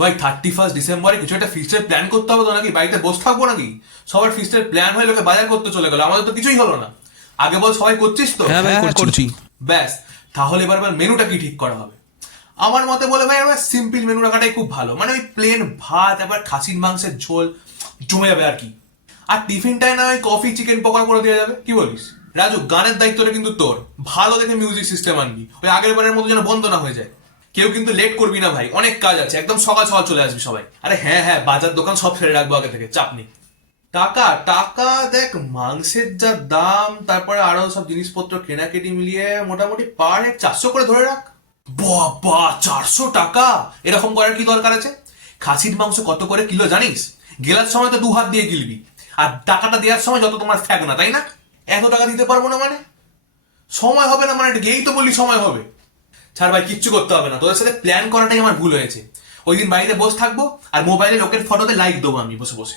ভাই 31 ডিসেম্বরে কিছু একটা ফিস্টের প্ল্যান করতে হবে তো, নাকি বাড়িতে বসে থাকবো নাকি? সবার ফিস্টের প্ল্যান হয়ে লোকে বাজার করতে চলে গেল, আমাদের তো কিছুই হলো না। আগে বল, সবাই করছিস তো? হ্যাঁ ভাই, করছি। ব্যাস, তাহলে এবার মেনুটা কি ঠিক করা হবে? আমার মতে বলে ভাই আমরা সিম্পল মেনু রাখাটাই খুব ভালো, মানে ওই প্লেন ভাত, আবার খাসির মাংসের ঝোল জমে যাবে আর কি। আর টিফিনটায় না ওই কফি চিকেন পকোড়া করে দেওয়া যাবে, কি বলিস? রাজু, গানের দায়িত্বটা কিন্তু তোর। ভালো দেখে মিউজিক সিস্টেম আনবি, ওই আগের বারের মতো যেন বন্ধ না হয়ে যায়। কেউ কিন্তু লেট করবি না ভাই, অনেক কাজ আছে, একদম সকাল সকাল চলে আসবি সবাই। আরে হ্যাঁ হ্যাঁ, বাজার দোকান সব ফেলে রাখবো আগে থেকে, চাপ নেই। টাকা টাকা দেখ, মাংসের যা দাম, তারপরে আরো সব জিনিসপত্র কেনাকেটি মিলিয়ে মোটামুটি পার হেড 400 করে ধরে রাখ। বাবা, 400 টাকা? এরকম করার কি দরকার আছে? খাসির মাংস কত করে কিলো জানিস? গেলার সময় তো 2 হাত দিয়ে গিলবি, আর টাকাটা দেওয়ার সময় যত তোমার ফ্যাগ না, তাই না? এত টাকা দিতে পারবো না মানে? সময় হবে না মানে এটা গেই তো বললি সময় হবে। ছাড় ভাই, কিচ্ছু করতে হবে না, তোদের সাথে প্ল্যান করাটাই আমার ভুল হয়েছে। ওই দিন বাইরে বসে থাকবো আর মোবাইলে লোকের ফটোতে লাইক দেবো আমি বসে বসে।